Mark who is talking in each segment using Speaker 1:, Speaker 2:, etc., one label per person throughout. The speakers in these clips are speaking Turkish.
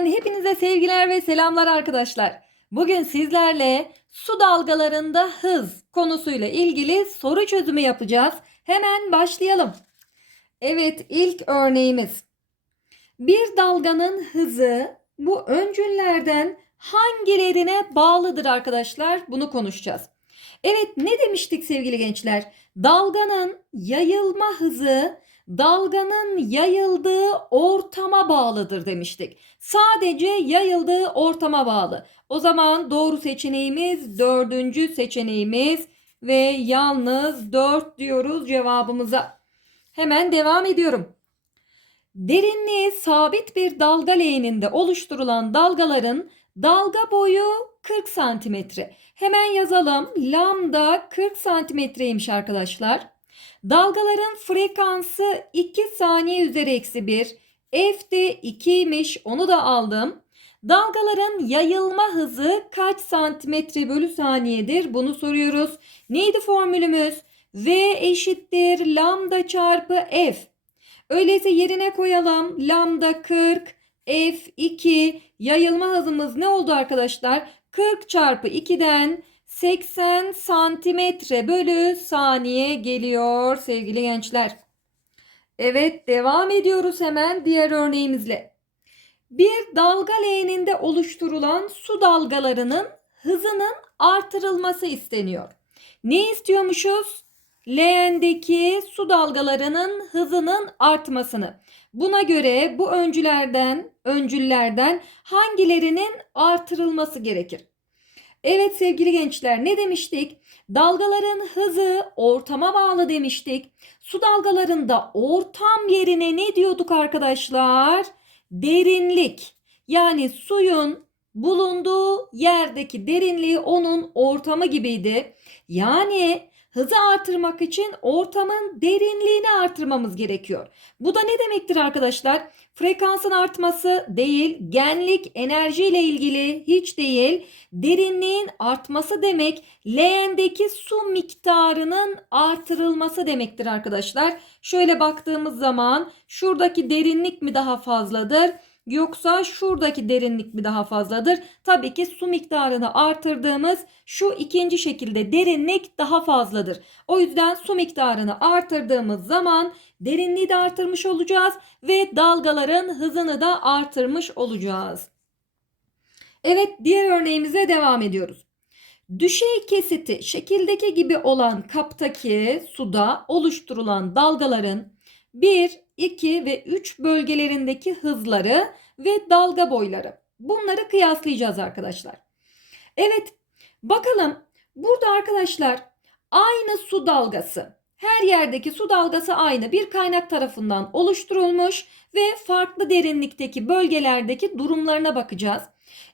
Speaker 1: Dersinden hepinize sevgiler ve selamlar arkadaşlar. Bugün sizlerle su dalgalarında hız konusuyla ilgili soru çözümü yapacağız. Hemen başlayalım. Evet ilk örneğimiz. Bir dalganın hızı bu öncüllerden hangilerine bağlıdır arkadaşlar? Bunu konuşacağız. Evet ne demiştik sevgili gençler? Dalganın yayılma hızı dalganın yayıldığı ortama bağlıdır demiştik. Sadece yayıldığı ortama bağlı. O zaman doğru seçeneğimiz dördüncü seçeneğimiz ve yalnız dört diyoruz cevabımıza. Hemen devam ediyorum. Derinliği sabit bir dalga leğeninde oluşturulan dalgaların dalga boyu 40 santimetre. Hemen yazalım. Lambda 40 santimetreymiş arkadaşlar. Dalgaların frekansı 2 saniye üzeri eksi 1. F de 2'ymiş onu da aldım. Dalgaların yayılma hızı kaç santimetre bölü saniyedir? Bunu soruyoruz. Neydi formülümüz? V eşittir lambda çarpı F. Öyleyse yerine koyalım. Lambda 40, F 2. Yayılma hızımız ne oldu arkadaşlar? 40 çarpı 2'den 80 santimetre bölü saniye geliyor sevgili gençler. Evet devam ediyoruz hemen diğer örneğimizle. Bir dalga leğeninde oluşturulan su dalgalarının hızının artırılması isteniyor. Ne istiyormuşuz? Leğendeki su dalgalarının hızının artmasını. Buna göre bu öncülerden, öncüllerden hangilerinin artırılması gerekir? Evet sevgili gençler ne demiştik? Dalgaların hızı ortama bağlı demiştik. Su dalgalarında ortam yerine ne diyorduk arkadaşlar? Derinlik. Yani suyun bulunduğu yerdeki derinliği onun ortamı gibiydi. Yani hızı artırmak için ortamın derinliğini artırmamız gerekiyor. Bu da ne demektir arkadaşlar? Frekansın artması değil, genlik enerji ile ilgili hiç değil. Derinliğin artması demek leğendeki su miktarının artırılması demektir arkadaşlar. Şöyle baktığımız zaman şuradaki derinlik mi daha fazladır? Yoksa şuradaki derinlik mi daha fazladır? Tabii ki su miktarını artırdığımız şu ikinci şekilde derinlik daha fazladır. O yüzden su miktarını artırdığımız zaman derinliği de artırmış olacağız ve dalgaların hızını da artırmış olacağız. Evet diğer örneğimize devam ediyoruz. Düşey kesiti şekildeki gibi olan kaptaki suda oluşturulan dalgaların 1, 2 ve 3 bölgelerindeki hızları ve dalga boyları. Bunları kıyaslayacağız arkadaşlar. Evet bakalım burada arkadaşlar aynı su dalgası her yerdeki su dalgası aynı bir kaynak tarafından oluşturulmuş ve farklı derinlikteki bölgelerdeki durumlarına bakacağız.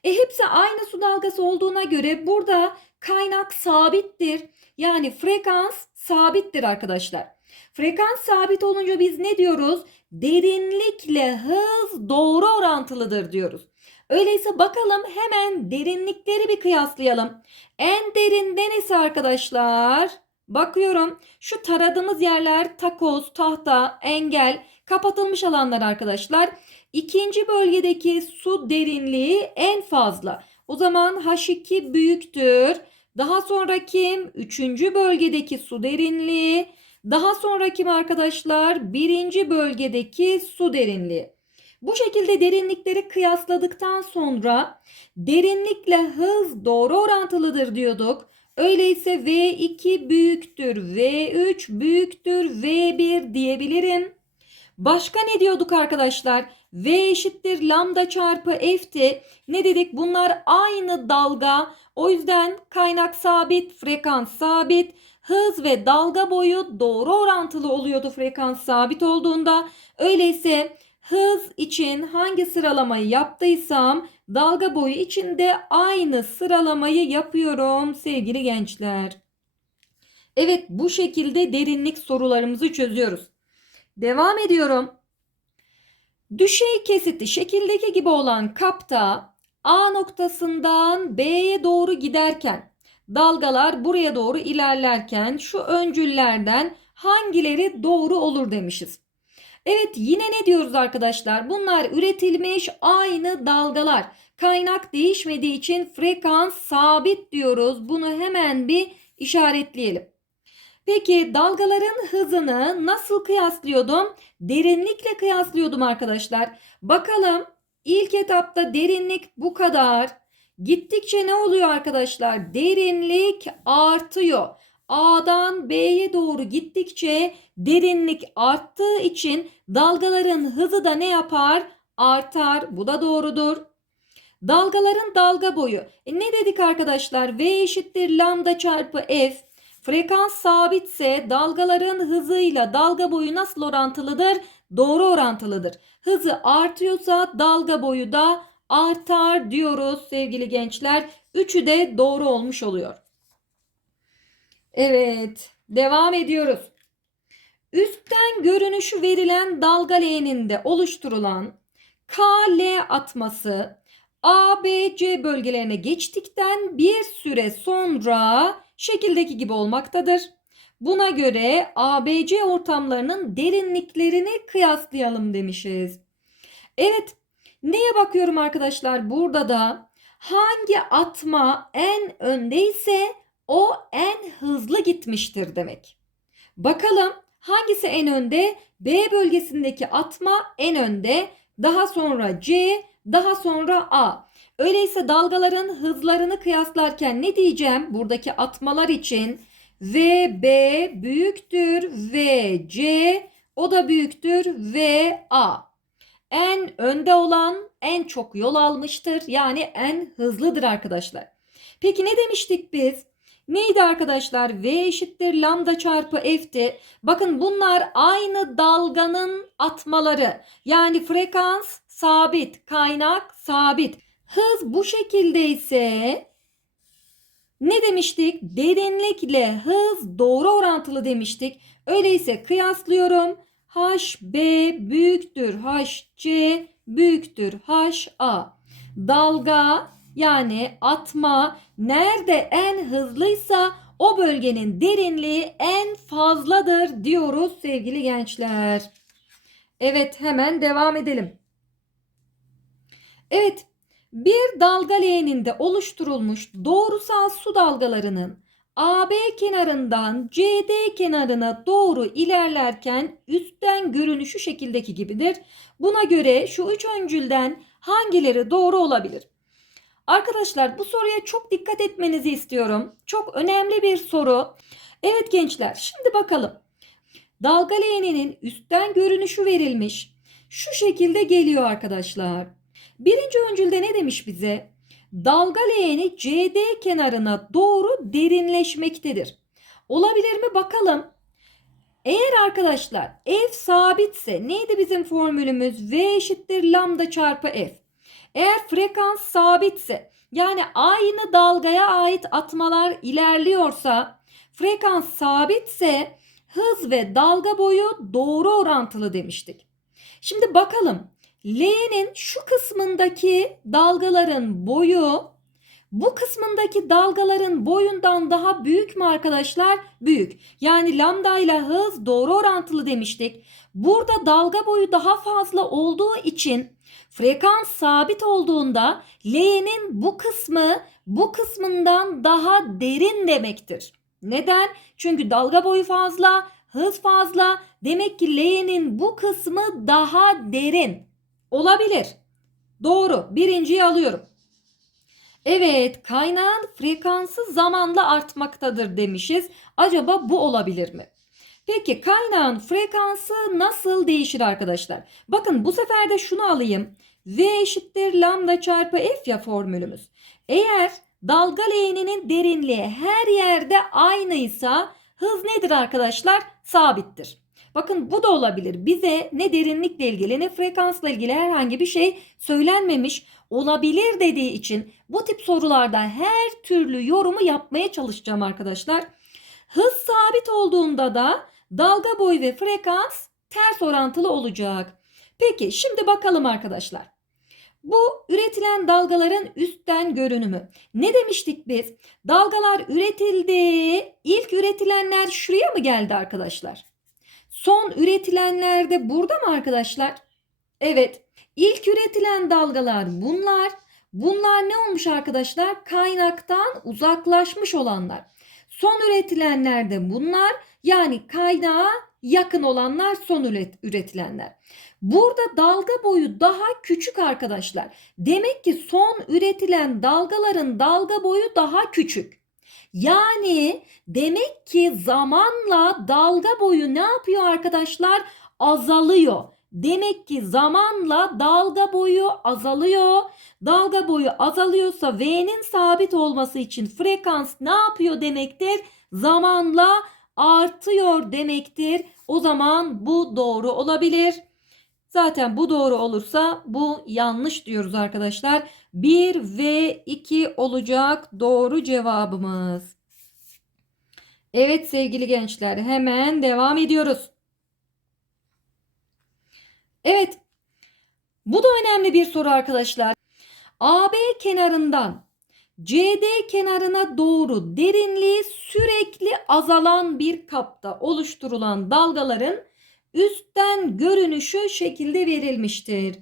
Speaker 1: E hepsi aynı su dalgası olduğuna göre burada kaynak sabittir. Yani frekans sabittir arkadaşlar. Frekans sabit olunca biz ne diyoruz? Derinlikle hız doğru orantılıdır diyoruz. Öyleyse bakalım hemen derinlikleri bir kıyaslayalım. En derin neresi arkadaşlar? Bakıyorum şu taradığımız yerler takoz, tahta, engel, kapatılmış alanlar arkadaşlar. İkinci bölgedeki su derinliği en fazla. O zaman H2 büyüktür. Daha sonraki üçüncü bölgedeki su derinliği. Daha sonraki arkadaşlar birinci bölgedeki su derinliği. Bu şekilde derinlikleri kıyasladıktan sonra derinlikle hız doğru orantılıdır diyorduk. Öyleyse V2 büyüktür, V3 büyüktür, V1 diyebilirim. Başka ne diyorduk arkadaşlar? V eşittir lambda çarpı F'ti. Ne dedik? Bunlar aynı dalga. O yüzden kaynak sabit, frekans sabit. Hız ve dalga boyu doğru orantılı oluyordu frekans sabit olduğunda. Öyleyse hız için hangi sıralamayı yaptıysam dalga boyu için de aynı sıralamayı yapıyorum sevgili gençler. Evet bu şekilde derinlik sorularımızı çözüyoruz. Devam ediyorum. Düşey kesiti şekildeki gibi olan kapta A noktasından B'ye doğru giderken dalgalar buraya doğru ilerlerken şu öncüllerden hangileri doğru olur demişiz. Evet yine ne diyoruz arkadaşlar? Bunlar üretilmiş aynı dalgalar. Kaynak değişmediği için frekans sabit diyoruz. Bunu hemen bir işaretleyelim. Peki dalgaların hızını nasıl kıyaslıyordum? Derinlikle kıyaslıyordum arkadaşlar. Bakalım ilk etapta derinlik bu kadar. Gittikçe ne oluyor arkadaşlar? Derinlik artıyor. A'dan B'ye doğru gittikçe derinlik arttığı için dalgaların hızı da ne yapar? Artar. Bu da doğrudur. Dalgaların dalga boyu. E ne dedik arkadaşlar? V eşittir lambda çarpı F. Frekans sabitse dalgaların hızıyla dalga boyu nasıl orantılıdır? Doğru orantılıdır. Hızı artıyorsa dalga boyu da artar diyoruz sevgili gençler. Üçü de doğru olmuş oluyor. Evet, devam ediyoruz. Üstten görünüşü verilen dalga leğeninde oluşturulan KL atması ABC bölgelerine geçtikten bir süre sonra şekildeki gibi olmaktadır. Buna göre ABC ortamlarının derinliklerini kıyaslayalım demişiz. Evet, neye bakıyorum arkadaşlar? Burada da hangi atma en öndeyse o en hızlı gitmiştir demek. Bakalım hangisi en önde? B bölgesindeki atma en önde, daha sonra C, daha sonra A. Öyleyse dalgaların hızlarını kıyaslarken ne diyeceğim? Buradaki atmalar için VB büyüktür VC o da büyüktür VA. En önde olan en çok yol almıştır. Yani en hızlıdır arkadaşlar. Peki ne demiştik biz? Neydi arkadaşlar? V eşittir lambda çarpı F'ti. Bakın bunlar aynı dalganın atmaları. Yani frekans sabit, kaynak sabit. Hız bu şekilde ise ne demiştik? Derinlikle hız doğru orantılı demiştik. Öyleyse kıyaslıyorum. HB büyüktür HC büyüktür HA. Dalga yani atma nerede en hızlıysa o bölgenin derinliği en fazladır diyoruz sevgili gençler. Evet hemen devam edelim. Evet bir dalga leğeninde oluşturulmuş doğrusal su dalgalarının AB kenarından CD kenarına doğru ilerlerken üstten görünüşü şekildeki gibidir. Buna göre şu üç öncülden hangileri doğru olabilir? Arkadaşlar bu soruya çok dikkat etmenizi istiyorum. Çok önemli bir soru. Evet gençler şimdi bakalım. Dalga leğeninin üstten görünüşü verilmiş. Şu şekilde geliyor arkadaşlar. Birinci öncülde ne demiş bize? Dalga leğeni CD kenarına doğru derinleşmektedir. Olabilir mi bakalım. Eğer arkadaşlar F sabitse neydi bizim formülümüz? V eşittir lambda çarpı F. Eğer frekans sabitse yani aynı dalgaya ait atmalar ilerliyorsa frekans sabitse hız ve dalga boyu doğru orantılı demiştik. Şimdi bakalım L'nin şu kısmındaki dalgaların boyu bu kısmındaki dalgaların boyundan daha büyük mü arkadaşlar? Büyük. Yani lambda ile hız doğru orantılı demiştik. Burada dalga boyu daha fazla olduğu için frekans sabit olduğunda L'nin bu kısmı bu kısmından daha derin demektir. Neden? Çünkü dalga boyu fazla, hız fazla. Demek ki L'nin bu kısmı daha derin. Olabilir. Doğru. Birinciyi alıyorum. Evet, kaynağın frekansı zamanla artmaktadır demişiz. Acaba bu olabilir mi? Peki kaynağın frekansı nasıl değişir arkadaşlar? Bakın bu sefer de şunu alayım. V eşittir lambda çarpı F ya formülümüz. Eğer dalga leğeninin derinliği her yerde aynıysa hız nedir arkadaşlar? Sabittir. Bakın bu da olabilir. Bize ne derinlikle ilgili ne frekansla ilgili herhangi bir şey söylenmemiş olabilir dediği için bu tip sorularda her türlü yorumu yapmaya çalışacağım arkadaşlar. Hız sabit olduğunda da dalga boyu ve frekans ters orantılı olacak. Peki şimdi bakalım arkadaşlar. Bu üretilen dalgaların üstten görünümü. Ne demiştik biz? Dalgalar üretildi. İlk üretilenler şuraya mı geldi arkadaşlar? Son üretilenler de burada mı arkadaşlar? Evet. İlk üretilen dalgalar bunlar. Bunlar ne olmuş arkadaşlar? Kaynaktan uzaklaşmış olanlar. Son üretilenler de bunlar. Yani kaynağa yakın olanlar son üret- üretilenler. Burada dalga boyu daha küçük arkadaşlar. Demek ki son üretilen dalgaların dalga boyu daha küçük. Yani demek ki zamanla dalga boyu ne yapıyor arkadaşlar? Azalıyor. Demek ki zamanla dalga boyu azalıyor. Dalga boyu azalıyorsa V'nin sabit olması için frekans ne yapıyor demektir? Zamanla artıyor demektir. O zaman bu doğru olabilir. Zaten bu doğru olursa bu yanlış diyoruz arkadaşlar. 1 ve 2 olacak doğru cevabımız. Evet sevgili gençler hemen devam ediyoruz. Evet. Bu da önemli bir soru arkadaşlar. AB kenarından CD kenarına doğru derinliği sürekli azalan bir kapta oluşturulan dalgaların üstten görünüşü şekilde verilmiştir.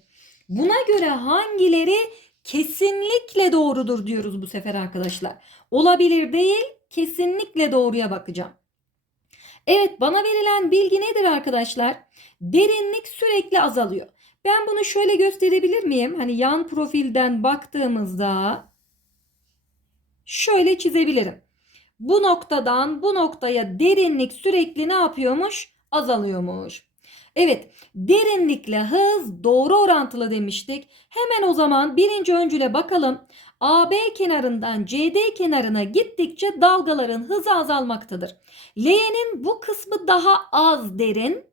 Speaker 1: Buna göre hangileri kesinlikle doğrudur diyoruz bu sefer arkadaşlar. Olabilir değil, kesinlikle doğruya bakacağım. Evet, bana verilen bilgi nedir arkadaşlar? Derinlik sürekli azalıyor. Ben bunu şöyle gösterebilir miyim? Hani yan profilden baktığımızda şöyle çizebilirim. Bu noktadan bu noktaya derinlik sürekli ne yapıyormuş? Azalıyormuş. Evet, derinlikle hız doğru orantılı demiştik. Hemen o zaman birinci öncüle bakalım. AB kenarından CD kenarına gittikçe dalgaların hızı azalmaktadır. L'nin bu kısmı daha az derin.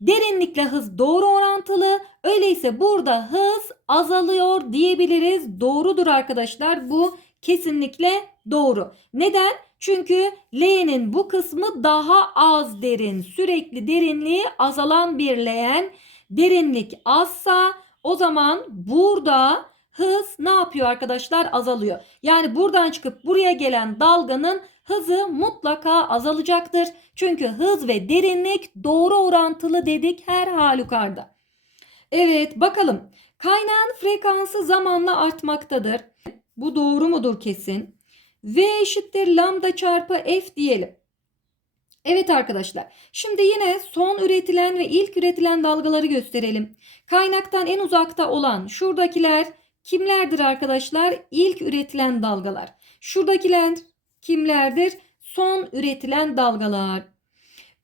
Speaker 1: Derinlikle hız doğru orantılı. Öyleyse burada hız azalıyor diyebiliriz. Doğrudur arkadaşlar. Bu kesinlikle doğru. Neden? Çünkü L'nin bu kısmı daha az derin. Sürekli derinliği azalan bir leğen. Derinlik azsa o zaman burada hız ne yapıyor arkadaşlar? Azalıyor. Yani buradan çıkıp buraya gelen dalganın hızı mutlaka azalacaktır. Çünkü hız ve derinlik doğru orantılı dedik her halükarda. Evet bakalım. Kaynağın frekansı zamanla artmaktadır. Bu doğru mudur kesin? V eşittir lambda çarpı F diyelim. Evet arkadaşlar. Şimdi yine son üretilen ve ilk üretilen dalgaları gösterelim. Kaynaktan en uzakta olan şuradakiler kimlerdir arkadaşlar? İlk üretilen dalgalar. Şuradakiler kimlerdir? Son üretilen dalgalar.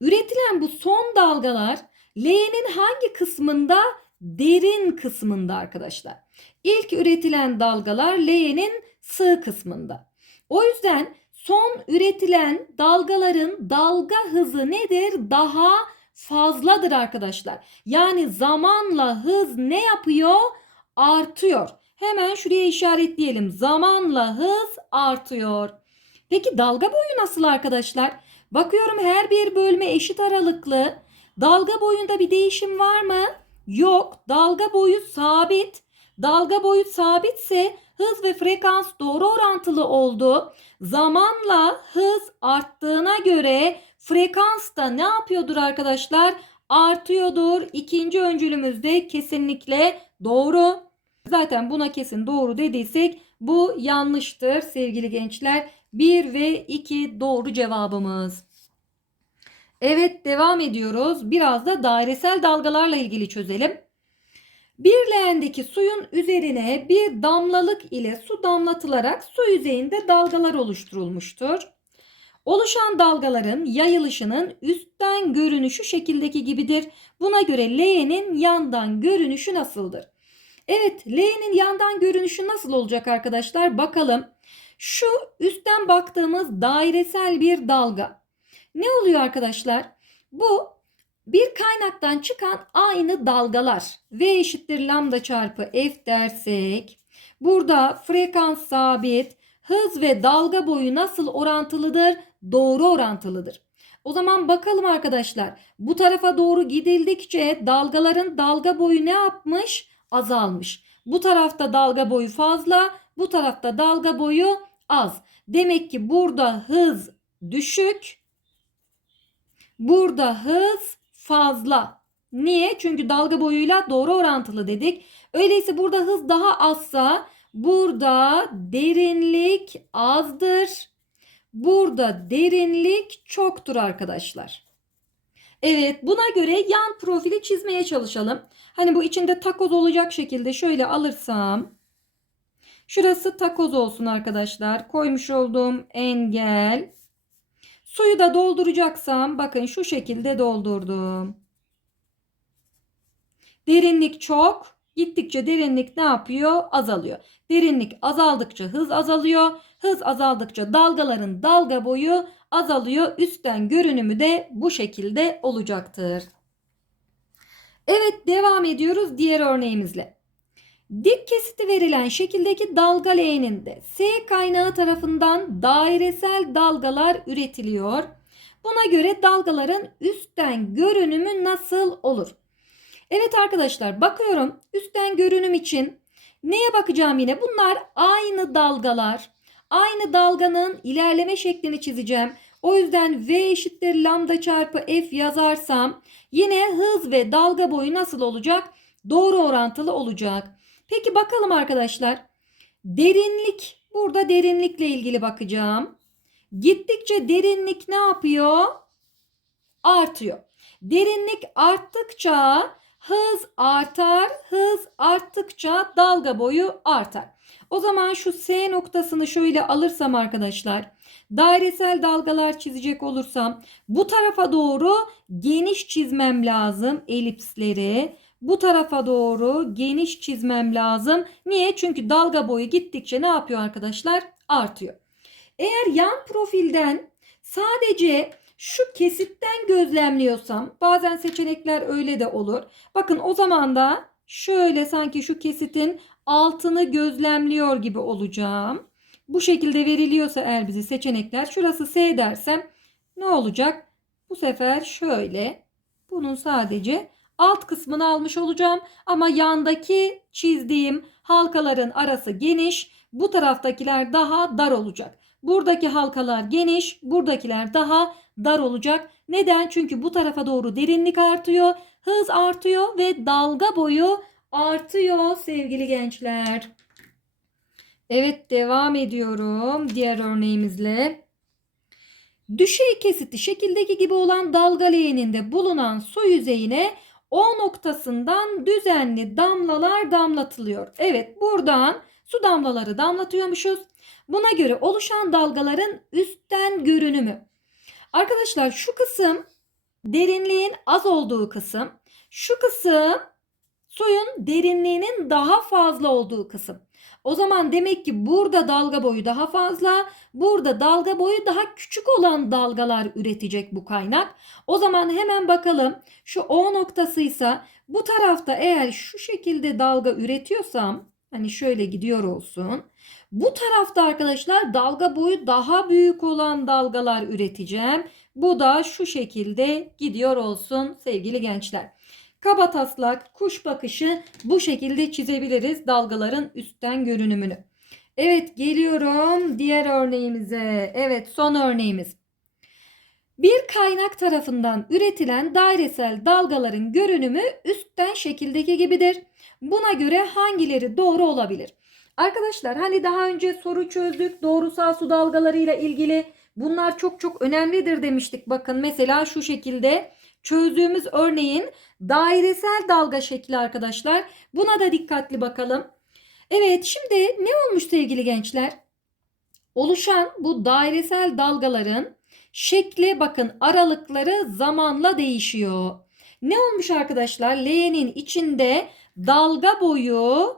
Speaker 1: Üretilen bu son dalgalar L'nin hangi kısmında? Derin kısmında arkadaşlar. İlk üretilen dalgalar L'nin sığ kısmında. O yüzden son üretilen dalgaların dalga hızı nedir? Daha fazladır arkadaşlar. Yani zamanla hız ne yapıyor? Artıyor. Hemen şuraya işaretleyelim. Zamanla hız artıyor. Peki dalga boyu nasıl arkadaşlar? Bakıyorum her bir bölme eşit aralıklı. Dalga boyunda bir değişim var mı? Yok. Dalga boyu sabit. Dalga boyu sabitse hız ve frekans doğru orantılı oldu. Zamanla hız arttığına göre frekans da ne yapıyordur arkadaşlar? Artıyordur. İkinci öncülümüzde kesinlikle doğru. Zaten buna kesin doğru dediysek bu yanlıştır sevgili gençler. 1 ve 2 doğru cevabımız. Evet devam ediyoruz. Biraz da dairesel dalgalarla ilgili çözelim. Bir leğendeki suyun üzerine bir damlalık ile su damlatılarak su yüzeyinde dalgalar oluşturulmuştur. Oluşan dalgaların yayılışının üstten görünüşü şekildeki gibidir. Buna göre L'nin yandan görünüşü nasıldır? Evet, L'nin yandan görünüşü nasıl olacak arkadaşlar? Bakalım. Şu üstten baktığımız dairesel bir dalga. Ne oluyor arkadaşlar? Bu bir kaynaktan çıkan aynı dalgalar. V eşittir lambda çarpı F dersek. Burada frekans sabit. Hız ve dalga boyu nasıl orantılıdır? Doğru orantılıdır. O zaman bakalım arkadaşlar. Bu tarafa doğru gidildikçe dalgaların dalga boyu ne yapmış? Azalmış. Bu tarafta dalga boyu fazla, bu tarafta dalga boyu az. Demek ki burada hız düşük, burada hız fazla. Niye? Çünkü dalga boyuyla doğru orantılı dedik. Öyleyse burada hız daha azsa burada derinlik azdır. Burada derinlik çoktur arkadaşlar. Evet buna göre yan profili çizmeye çalışalım. Hani bu içinde takoz olacak şekilde şöyle alırsam. Şurası takoz olsun arkadaşlar. Koymuş olduğum engel. Suyu da dolduracaksam bakın şu şekilde doldurdum. Derinlik çok. Gittikçe derinlik ne yapıyor? Azalıyor. Derinlik azaldıkça hız azalıyor. Hız azaldıkça dalgaların dalga boyu azalıyor. Üstten görünümü de bu şekilde olacaktır. Evet devam ediyoruz diğer örneğimizle. Dik kesiti verilen şekildeki dalga leğeninde S kaynağı tarafından dairesel dalgalar üretiliyor. Buna göre dalgaların üstten görünümü nasıl olur? Evet arkadaşlar bakıyorum üstten görünüm için neye bakacağım yine? Bunlar aynı dalgalar. Aynı dalganın ilerleme şeklini çizeceğim. O yüzden V eşittir lambda çarpı F yazarsam yine hız ve dalga boyu nasıl olacak? Doğru orantılı olacak. Peki bakalım arkadaşlar. Derinlik. Burada derinlikle ilgili bakacağım. Gittikçe derinlik ne yapıyor? Artıyor. Derinlik arttıkça hız artar. Hız arttıkça dalga boyu artar. O zaman şu S noktasını şöyle alırsam arkadaşlar. Dairesel dalgalar çizecek olursam bu tarafa doğru geniş çizmem lazım elipsleri. Bu tarafa doğru geniş çizmem lazım. Niye? Çünkü dalga boyu gittikçe ne yapıyor arkadaşlar? Artıyor. Eğer yan profilden sadece şu kesitten gözlemliyorsam bazen seçenekler öyle de olur. Bakın o zaman da şöyle sanki şu kesitin altını gözlemliyor gibi olacağım. Bu şekilde veriliyorsa eğer bize seçenekler şurası S dersem ne olacak? Bu sefer şöyle bunun sadece alt kısmını almış olacağım ama yandaki çizdiğim halkaların arası geniş bu taraftakiler daha dar olacak. Buradaki halkalar geniş buradakiler daha dar olacak. Neden? Çünkü bu tarafa doğru derinlik artıyor, hız artıyor ve dalga boyu artıyor sevgili gençler. Evet devam ediyorum diğer örneğimizle. Düşey kesiti şekildeki gibi olan dalga leğeninde bulunan su yüzeyine O noktasından düzenli damlalar damlatılıyor. Evet buradan su damlaları damlatıyormuşuz. Buna göre oluşan dalgaların üstten görünümü. Arkadaşlar şu kısım derinliğin az olduğu kısım. Şu kısım suyun derinliğinin daha fazla olduğu kısım. O zaman demek ki burada dalga boyu daha fazla, burada dalga boyu daha küçük olan dalgalar üretecek bu kaynak. O zaman hemen bakalım şu O noktasıysa bu tarafta eğer şu şekilde dalga üretiyorsam hani şöyle gidiyor olsun. Bu tarafta arkadaşlar dalga boyu daha büyük olan dalgalar üreteceğim. Bu da şu şekilde gidiyor olsun sevgili gençler. Kaba taslak kuş bakışı bu şekilde çizebiliriz dalgaların üstten görünümünü. Evet geliyorum diğer örneğimize. Evet son örneğimiz. Bir kaynak tarafından üretilen dairesel dalgaların görünümü üstten şekildeki gibidir. Buna göre hangileri doğru olabilir? Arkadaşlar hani daha önce soru çözdük doğrusal su dalgalarıyla ilgili bunlar çok çok önemlidir demiştik. Bakın mesela şu şekilde çözdüğümüz örneğin dairesel dalga şekli arkadaşlar. Buna da dikkatli bakalım. Evet şimdi ne olmuş sevgili gençler? Oluşan bu dairesel dalgaların şekli bakın aralıkları zamanla değişiyor. Ne olmuş arkadaşlar? L'nin içinde dalga boyu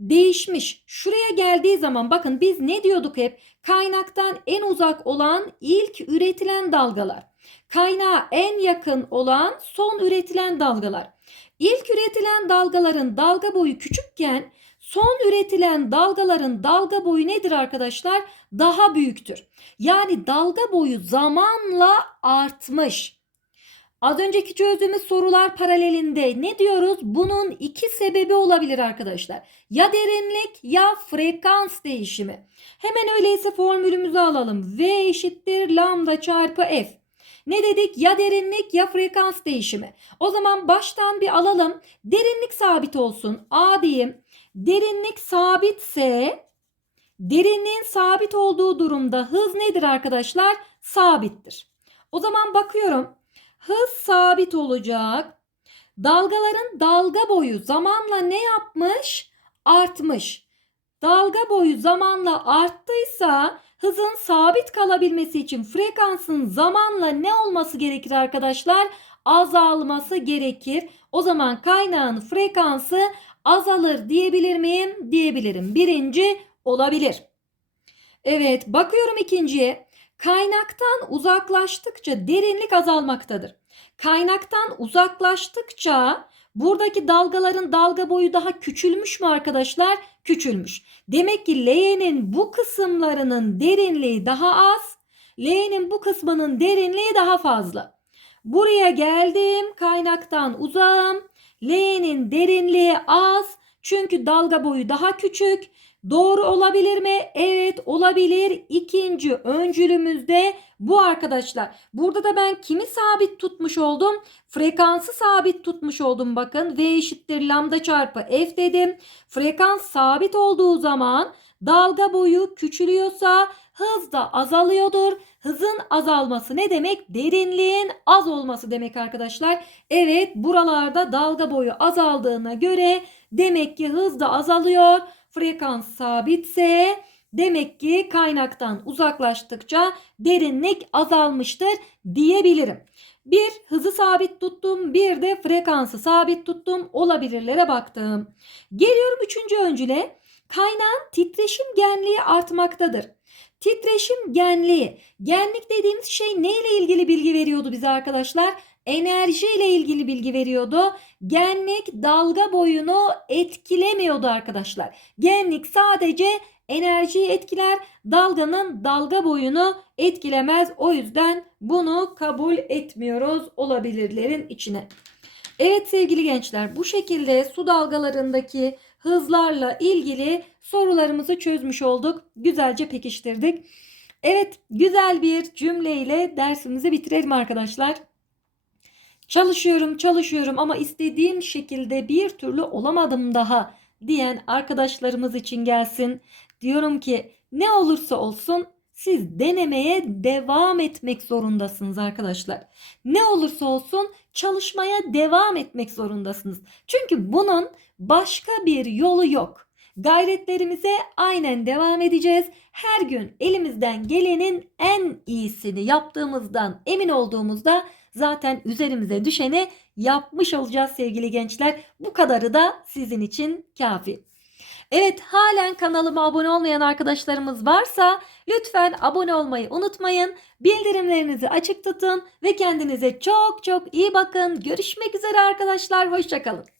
Speaker 1: değişmiş. Şuraya geldiği zaman bakın biz ne diyorduk hep? Kaynaktan en uzak olan ilk üretilen dalgalar. Kaynağa en yakın olan son üretilen dalgalar. İlk üretilen dalgaların dalga boyu küçükken son üretilen dalgaların dalga boyu nedir arkadaşlar? Daha büyüktür. Yani dalga boyu zamanla artmış. Az önceki çözdüğümüz sorular paralelinde ne diyoruz? Bunun iki sebebi olabilir arkadaşlar. Ya derinlik ya frekans değişimi. Hemen öyleyse formülümüzü alalım. V eşittir lambda çarpı F. Ne dedik? Ya derinlik ya frekans değişimi. O zaman baştan bir alalım. Derinlik sabit olsun. A diyeyim. Derinlik sabitse derinliğin sabit olduğu durumda hız nedir arkadaşlar? Sabittir. O zaman bakıyorum. Hız sabit olacak. Dalgaların dalga boyu zamanla ne yapmış? Artmış. Dalga boyu zamanla arttıysa hızın sabit kalabilmesi için frekansın zamanla ne olması gerekir arkadaşlar? Azalması gerekir. O zaman kaynağın frekansı azalır diyebilir miyim? Diyebilirim. Birinci olabilir. Evet bakıyorum ikinciye. Kaynaktan uzaklaştıkça derinlik azalmaktadır. Kaynaktan uzaklaştıkça buradaki dalgaların dalga boyu daha küçülmüş mü arkadaşlar? Küçülmüş. Demek ki L'nin bu kısımlarının derinliği daha az, L'nin bu kısmının derinliği daha fazla. Buraya geldim, kaynaktan uzağım. L'nin derinliği az çünkü dalga boyu daha küçük. Doğru olabilir mi? Evet olabilir. İkinci öncülümüzde bu arkadaşlar. Burada da ben kimi sabit tutmuş oldum? Frekansı sabit tutmuş oldum bakın. V eşittir lambda çarpı F dedim. Frekans sabit olduğu zaman dalga boyu küçülüyorsa hız da azalıyordur. Hızın azalması ne demek? Derinliğin az olması demek arkadaşlar. Evet buralarda dalga boyu azaldığına göre demek ki hız da azalıyor. Frekans sabitse demek ki kaynaktan uzaklaştıkça derinlik azalmıştır diyebilirim. Bir hızı sabit tuttum, bir de frekansı sabit tuttum. Olabilirlere baktım. Geliyorum üçüncü öncüle. Kaynağın titreşim genliği artmaktadır. Titreşim genliği. Genlik dediğimiz şey neyle ilgili bilgi veriyordu bize arkadaşlar? Enerji ile ilgili bilgi veriyordu. Genlik dalga boyunu etkilemiyordu arkadaşlar. Genlik sadece enerjiyi etkiler, dalganın dalga boyunu etkilemez. O yüzden bunu kabul etmiyoruz olabilirlerin içine. Evet sevgili gençler bu şekilde su dalgalarındaki hızlarla ilgili sorularımızı çözmüş olduk. Güzelce pekiştirdik. Evet güzel bir cümleyle dersimizi bitirelim arkadaşlar. Çalışıyorum çalışıyorum ama istediğim şekilde bir türlü olamadım daha diyen arkadaşlarımız için gelsin. Diyorum ki ne olursa olsun siz denemeye devam etmek zorundasınız arkadaşlar. Ne olursa olsun çalışmaya devam etmek zorundasınız. Çünkü bunun başka bir yolu yok. Gayretlerimize aynen devam edeceğiz. Her gün elimizden gelenin en iyisini yaptığımızdan emin olduğumuzda zaten üzerimize düşeni yapmış olacağız sevgili gençler. Bu kadarı da sizin için kafi. Evet halen kanalıma abone olmayan arkadaşlarımız varsa lütfen abone olmayı unutmayın. Bildirimlerinizi açık tutun ve kendinize çok çok iyi bakın. Görüşmek üzere arkadaşlar. Hoşçakalın.